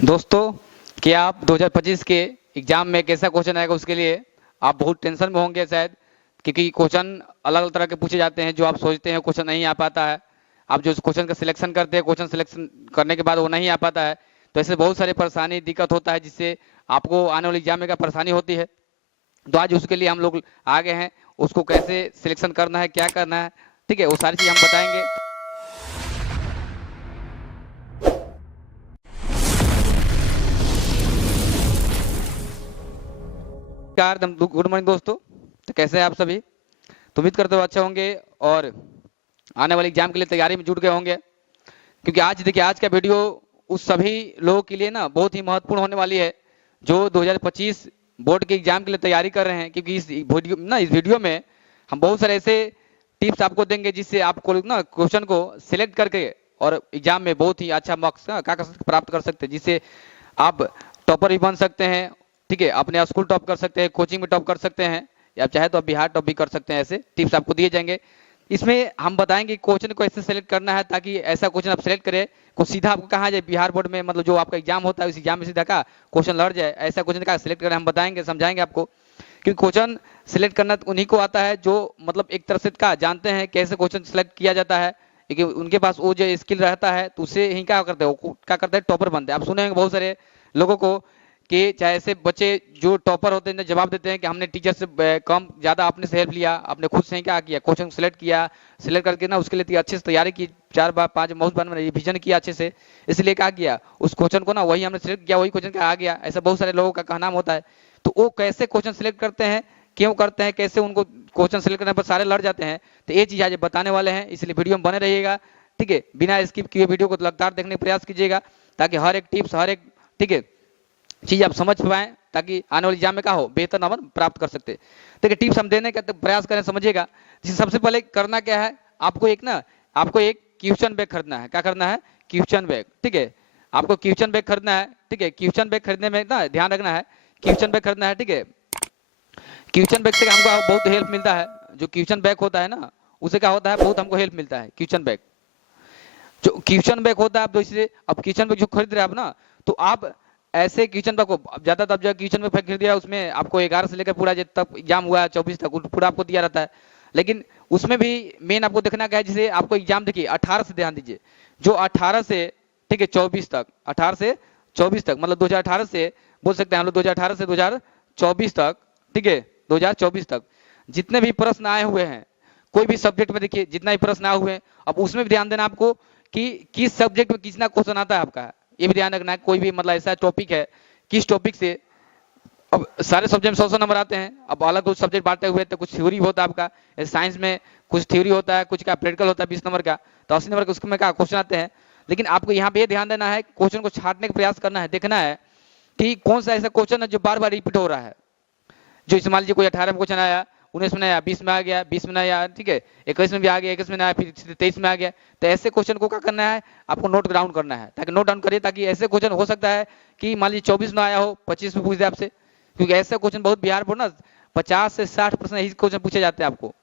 दोस्तों, क्या आप 2025 के एग्जाम में कैसा क्वेश्चन आएगा उसके लिए आप बहुत टेंशन में होंगे शायद। क्योंकि क्वेश्चन अलग अलग तरह के पूछे जाते हैं, जो आप सोचते हैं क्वेश्चन नहीं आ पाता है। आप जो क्वेश्चन का सिलेक्शन करते हैं, क्वेश्चन सिलेक्शन करने के बाद वो नहीं आ पाता है। तो ऐसे बहुत सारी परेशानी दिक्कत होता है, जिससे आपको आने वाले एग्जाम में का परेशानी होती है। तो आज उसके लिए हम लोग आ गए हैं। उसको कैसे सिलेक्शन करना है, क्या करना है, ठीक है, वो सारी चीज हम बताएंगे। गुड मॉर्निंग दोस्तों। तो कैसे हैं आप सभी? तो उम्मीद करते हो अच्छे होंगे और आने वाले एग्जाम के लिए तैयारी में जुट गए होंगे। क्योंकि आज देखिए, आज का वीडियो उस सभी लोगों के लिए ना बहुत ही महत्वपूर्ण होने वाली है, जो 2025 बोर्ड के एग्जाम के लिए तैयारी कर रहे हैं। क्योंकि इस वीडियो में हम बहुत सारे ऐसे टिप्स आपको देंगे, जिससे आपको ना क्वेश्चन को सिलेक्ट करके और एग्जाम में बहुत ही अच्छा मार्क्स प्राप्त कर सकते हैं, जिससे आप टॉपर भी बन सकते हैं। ठीक है, अपने स्कूल टॉप कर सकते हैं, कोचिंग में टॉप कर सकते हैं, या चाहे तो आप बिहार टॉप भी कर सकते हैं। ऐसे टिप्स आपको दिए जाएंगे। इसमें हम बताएंगे क्वेश्चन को ऐसे सेलेक्ट करना है ताकि ऐसा क्वेश्चन आप सेलेक्ट करें को सीधा आपको कहा जाए बिहार बोर्ड में, मतलब जो आपका एग्जाम होता है उस एग्जाम में सीधा का क्वेश्चन लड़ जाए। ऐसा क्वेश्चन का सिलेक्ट करें, हम बताएंगे, समझाएंगे आपको। क्योंकि क्वेश्चन सिलेक्ट करना उन्हीं को आता है जो मतलब एक तरह से का जानते हैं कैसे क्वेश्चन सिलेक्ट किया जाता है। क्योंकि उनके पास वो जो स्किल रहता है, तो उससे ही क्या करते हैं, वो क्या करते हैं, टॉपर बनते हैं। आप सुने होंगे बहुत सारे लोगों को कि चाहे ऐसे बच्चे जो टॉपर होते हैं जवाब देते हैं कि हमने टीचर से कम ज्यादा अपने से हेल्प लिया, अपने खुद से ही क्या किया, क्वेश्चन सिलेक्ट किया, सिलेक्ट करके ना उसके लिए अच्छे से तैयारी की, 4 बार 5 बहुत बार मैंने रिवीजन किया अच्छे से, इसलिए क्या किया उस क्वेश्चन को ना वही हमने सिलेक्ट किया, वही क्वेश्चन का आ गया। ऐसा बहुत सारे लोगों का कहना होता है। तो वो कैसे क्वेश्चन सिलेक्ट करते हैं, क्यों करते हैं, कैसे उनको क्वेश्चन सिलेक्ट करने पर सारे लड़ जाते हैं, तो ये चीज आज बताने वाले हैं। इसलिए वीडियो में बने रहिएगा। ठीक है, बिना स्किप किए वीडियो को लगातार देखने का प्रयास कीजिएगा, ताकि हर एक टिप्स, हर एक, ठीक है, चीज आप समझ पाए, ताकि आने वाले एग्जाम में क्या हो, बेहतर नंबर प्राप्त कर सकते। देखिए, टिप्स हम देने का प्रयास करें, समझिएगा। जिसे सबसे पहले करना क्या है, आपको एक क्वेश्चन बैग खरीदना है। क्या करना है? Question bag. ठीक है, आपको क्वेश्चन बैग खरीदना है। ठीक है, क्वेश्चन बैग खरीदने में ना ध्यान रखना है, क्वेश्चन बैग खरीदना है। ठीक है, क्वेश्चन बैग से हमको बहुत हेल्प मिलता है। जो क्वेश्चन बैग होता है ना, उसे क्या होता है, बहुत हमको हेल्प मिलता है। क्वेश्चन बैग, जो क्वेश्चन बैग होता है, आप इसलिए अब क्वेश्चन बैग जो खरीद रहे हैं आप ना, तो आप ऐसे क्वेश्चन बैग को ज्यादातर जो क्वेश्चन बैग खरीद दिया, उसमें आपको 11 से लेकर पूरा जब तक एग्जाम हुआ 24 तक पूरा आपको दिया रहता है। लेकिन उसमें भी मेन आपको देखना क्या है, जिसे आपको एग्जाम देखिए 18 से ध्यान दीजिए, जो 18 से, ठीक है, 24 तक, 18 से 24 तक, मतलब 2018 से बोल सकते हैं हम लोग 2018 से 2024 तक। ठीक है, 2024 तक जितने भी प्रश्न आए हुए हैं, कोई भी सब्जेक्ट में देखिए जितना भी प्रश्न आए हुए हैं, अब उसमें भी ध्यान देना आपको कि किस सब्जेक्ट में कितना क्वेश्चन आता है आपका, ये भी ध्यान रखना है। कोई भी मतलब ऐसा टॉपिक है, किस टॉपिक से, अब सारे सब्जेक्ट में 100 नंबर आते हैं। अब अलग कुछ सब्जेक्ट बांटे हुए, तो कुछ थ्योरी होता है आपका, साइंस में कुछ थ्योरी होता है, कुछ का प्रैक्टिकल होता है 20 नंबर का, तो 80 नंबर का उसमें क्या क्वेश्चन आते हैं। लेकिन आपको यहाँ पे ध्यान देना है, क्वेश्चन को छांटने का प्रयास करना है, देखना है कि कौन सा ऐसा क्वेश्चन है जो बार बार रिपीट हो रहा है। जो इस मान लीजिए कोई 18 में क्वेश्चन आया, 19 में आया, 20 में आ गया, 20 में आया, ठीक है, 21 में भी आ गया, 21 में आया, फिर 23 में आ गया। तो ऐसे क्वेश्चन को क्या करना है, आपको नोट डाउन करना है, ताकि नोट डाउन करिए, ताकि ऐसे क्वेश्चन हो सकता है कि मान लीजिए 24 में आया हो, 25 में पूछ दे आपसे। क्योंकि ऐसे क्वेश्चन बहुत बिहार बोर्ड ना 50 से 60% यही क्वेश्चन पूछे जाते हैं आपको।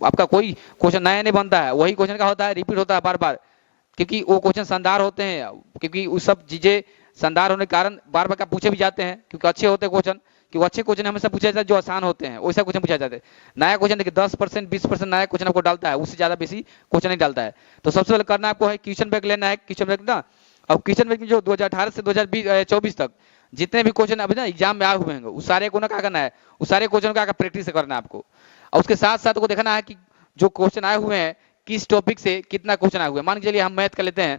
आपका कोई क्वेश्चन नया नहीं बनता है, वही क्वेश्चन का होता है, रिपीट होता है बार बार। क्योंकि वो क्वेश्चन शानदार होते हैं, क्योंकि उस सब चीजें शानदार होने के कारण बार बार का पूछे भी जाते हैं, क्योंकि अच्छे होते हैं क्वेश्चन। क्योंकि अच्छे क्वेश्चन हमेशा पूछा जाता है जो आसान होते हैं, वैसा क्वेश्चन पूछा जाता है। नया क्वेश्चन देखिए 10% 20% नया क्वेश्चन आपको डालता है, उससे ज्यादा बेसी क्वेश्चन नहीं डालता है। तो सबसे पहले करना आपको है क्वेश्चन बैग लेना है, क्वेश्चन बैग ना। अब क्वेश्चन बैग में जो 2018 से 2024 तक जितने भी क्वेश्चन अभी ना एग्जाम में आए हुए हैं, उस सारे को ना क्या करना है, उस सारे क्वेश्चन का प्रैक्टिस करना है आपको। और उसके साथ साथ को देखना है कि जो क्वेश्चन आए हुए हैं, किस टॉपिक से कितना क्वेश्चन आए हुए हैं। मान के चलिए हम मैथ कर लेते हैं,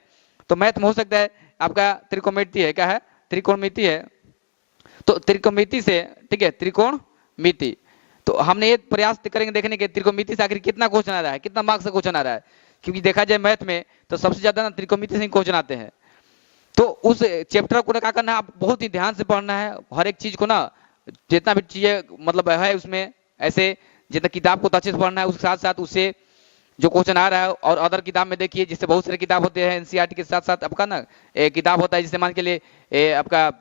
तो मैथ में हो सकता है आपका त्रिकोणमिति है, क्या है, त्रिकोणमिति है। तो त्रिकोणमिति से, ठीक है, त्रिकोणमिति, तो हमने ये प्रयास करेंगे देखने के त्रिकोणमिति से आखिर कितना क्वेश्चन आ रहा है, कितना मार्क्स का क्वेश्चन आ रहा है। क्योंकि देखा जाए मैथ में तो सबसे ज्यादा ना त्रिकोणमिति से ही क्वेश्चन आते हैं। तो उस चैप्टर को क्या करना है, आप बहुत ही ध्यान से पढ़ना है, हर एक चीज को ना, जितना भी चीजें मतलब है उसमें, ऐसे जितना किताब को अच्छे से पढ़ना है, उसके साथ साथ उससे जो क्वेश्चन आ रहा है। और अदर किताब में देखिए, जिससे बहुत सारे किताब होते हैं एनसीईआरटी के साथ साथ आपका ना किताब होता है, जिससे मान के लिए आपका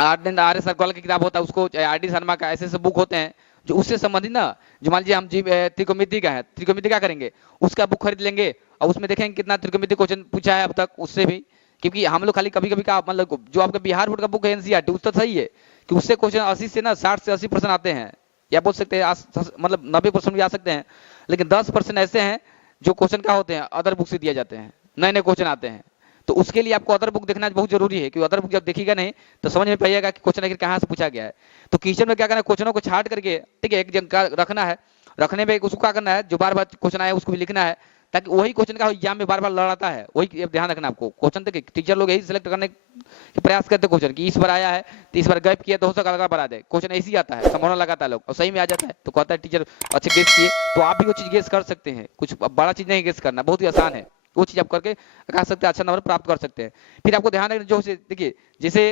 आर एस अग्रवाल की किताब होता है, उसको आर डी शर्मा का, ऐसे बुक होते हैं जो उससे संबंधित ना। जो मान लीजिए हम त्रिकोणमिति का है, त्रिकोणमिति क्या करेंगे, उसका बुक खरीद लेंगे और उसमें देखेंगे कितना त्रिकोणमिति क्वेश्चन पूछा है अब तक, उससे भी क्योंकि हम लोग खाली कभी कभी का मतलब जो आपका बिहार बोर्ड का बुक है एनसीईआरटी उस तो सही है कि उससे क्वेश्चन 80 से ना 60 से 80% आते हैं, या बोल सकते हैं मतलब 90% भी आ सकते हैं, लेकिन 10% ऐसे हैं जो क्वेश्चन क्या होते हैं अदर बुक से दिए जाते हैं, नए नए क्वेश्चन आते हैं। तो उसके लिए आपको अदर बुक देखना बहुत जरूरी है, क्योंकि अदर बुक जब देखिएगा नहीं तो समझ में पाइएगा कि क्वेश्चन आखिर कहाँ से पूछा गया है। तो क्वेश्चन में क्या करना है, क्वेश्चनों को छाट करके ठीक है एक जगह रखना है, रखने में उसको क्या करना है जो बार बार क्वेश्चन आया उसको भी लिखना है, ताकि वही क्वेश्चन का एग्जाम में बार बार लड़ाता है, वही ध्यान रखना आपको। क्वेश्चन तक टीचर लोग यही सिलेक्ट करने के प्रयास करते क्वेश्चन कि इस बार आया है तो इस बार गैप किया तो हो सकता अगला बार आ जाए, क्वेश्चन ऐसे ही आता है, संभावना लगाता है लोग और सही में आ जाता है, तो कहता है टीचर अच्छे गेस किए। तो आप भी वो चीज गेस कर सकते हैं, कुछ बड़ा चीज नहीं गेस करना, बहुत ही आसान है, वो चीज आप करके कह सकते हैं अच्छा नंबर प्राप्त कर सकते हैं। फिर आपको ध्यान रखना जो देखिए जैसे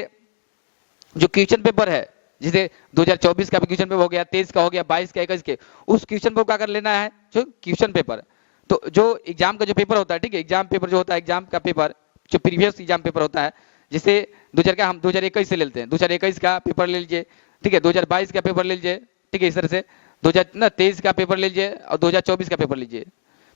जो क्वेश्चन पेपर है, जैसे 2024 का भी क्वेश्चन पेपर हो गया, 23 का हो गया, 22 का, 21 के, उस क्वेश्चन पेपर का कर लेना है जो क्वेश्चन पेपर। तो जो एग्जाम का जो पेपर होता है ठीक है, एग्जाम पेपर जो होता है, एग्जाम का पेपर जो प्रीवियस एग्जाम पेपर होता है, जैसे 2000 का हम 2021 से ले लेते हैं, 2021 का पेपर ले लीजिए ठीक है, 2022 का पेपर ले लीजिए ठीक है, इस तरह से 2023 का पेपर ले लीजिए और 2024 का पेपर लीजिए।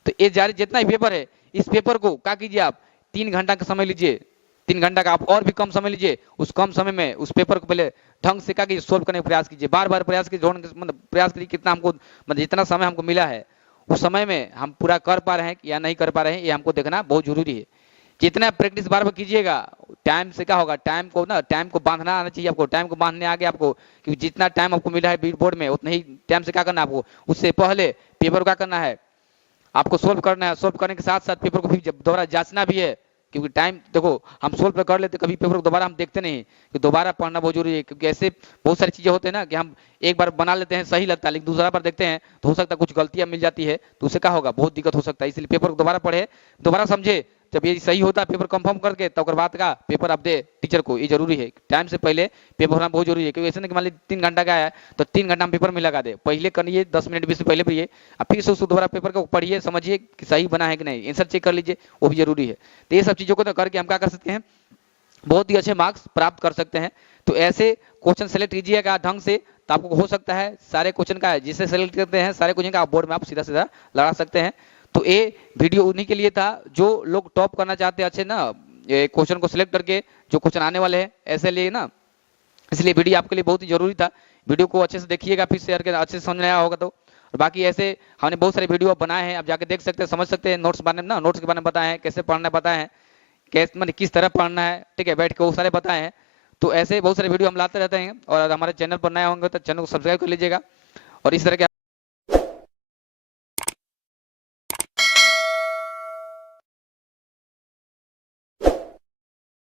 तो ये जारी जितना ही पेपर है इस पेपर को क्या कीजिए आप 3 घंटा का समय लीजिए, 3 घंटा का आप और भी कम समय लीजिए, उस कम समय में उस पेपर को पहले ढंग से क्या सोल्व करने का प्रयास कीजिए, बार बार प्रयास कीजिए, मतलब प्रयास करिए कितना हमको मतलब जितना समय हमको मिला है उस समय में हम पूरा कर पा रहे हैं या नहीं कर पा रहे हैं, ये हमको देखना बहुत जरूरी है। जितना प्रैक्टिस बार बार कीजिएगा टाइम से क्या होगा, टाइम को बांधना आना चाहिए आपको, टाइम को बांधने आगे आपको, क्योंकि जितना टाइम आपको मिला है बोर्ड में उतना ही टाइम से क्या करना है आपको, उससे पहले पेपर क्या करना है आपको सोल्व करना है, सोल्व करने के साथ साथ पेपर को भी दोबारा जांचना भी है, क्योंकि टाइम देखो हम सोल्व कर लेते कभी पेपर को दोबारा हम देखते नहीं कि दोबारा पढ़ना बहुत जरूरी है, क्योंकि ऐसे बहुत सारी चीजें होते हैं ना कि हम एक बार बना लेते हैं सही लगता है लेकिन दूसरा बार देखते हैं तो हो सकता है कुछ गलतियां मिल जाती है, तो उससे क्या होगा बहुत दिक्कत हो सकता है। इसलिए पेपर को दोबारा पढ़े, दोबारा समझे, जब ये सही होता है पेपर कंफर्म करके तब बाद का पेपर आप दे टीचर को, ये जरूरी है। टाइम से पहले पेपर होना बहुत जरूरी है, क्योंकि ऐसे नहीं कि मान लीजिए 3 घंटा का है तो 3 घंटा हम पेपर में लगा दे, पहले करिए 10 मिनट 20 मिनट पहले पढ़िए, अब फिर से उसको दोबारा पेपर को पढ़िए, समझिए कि सही बना है कि नहीं, आंसर चेक कर लीजिए, वो भी जरूरी है। तो ये सब चीजों को तो करके हम क्या कर सकते हैं बहुत ही अच्छे मार्क्स प्राप्त कर सकते हैं। तो ऐसे क्वेश्चन सेलेक्ट कीजिएगा ढंग से, तो आपको हो सकता है सारे क्वेश्चन का जिसे सेलेक्ट करते हैं सारे क्वेश्चन का आप बोर्ड में आप सीधा सीधा लगा सकते हैं। तो ये वीडियो उन्हीं के लिए था जो लोग टॉप करना चाहते हैं अच्छे ना, ये क्वेश्चन को सिलेक्ट करके जो क्वेश्चन आने वाले हैं ऐसे लिए ना, इसलिए वीडियो आपके लिए बहुत ही जरूरी था। वीडियो को अच्छे से देखिएगा, फिर शेयर करके अच्छे से समझ में आया होगा तो। और बाकी ऐसे हमने बहुत सारे वीडियो बनाए हैं, आप जाके देख सकते हैं, समझ सकते हैं, नोट्स बारे में ना, नोट्स के बारे में बताए हैं, कैसे पढ़ना बताए हैं, कैसे मतलब किस तरह पढ़ना है ठीक है, बैठ के वो सारे बताए हैं। तो ऐसे बहुत सारे वीडियो हम लाते रहते हैं, और हमारे चैनल पर नए होंगे तो चैनल को सब्सक्राइब कर लीजिएगा, और इस तरह के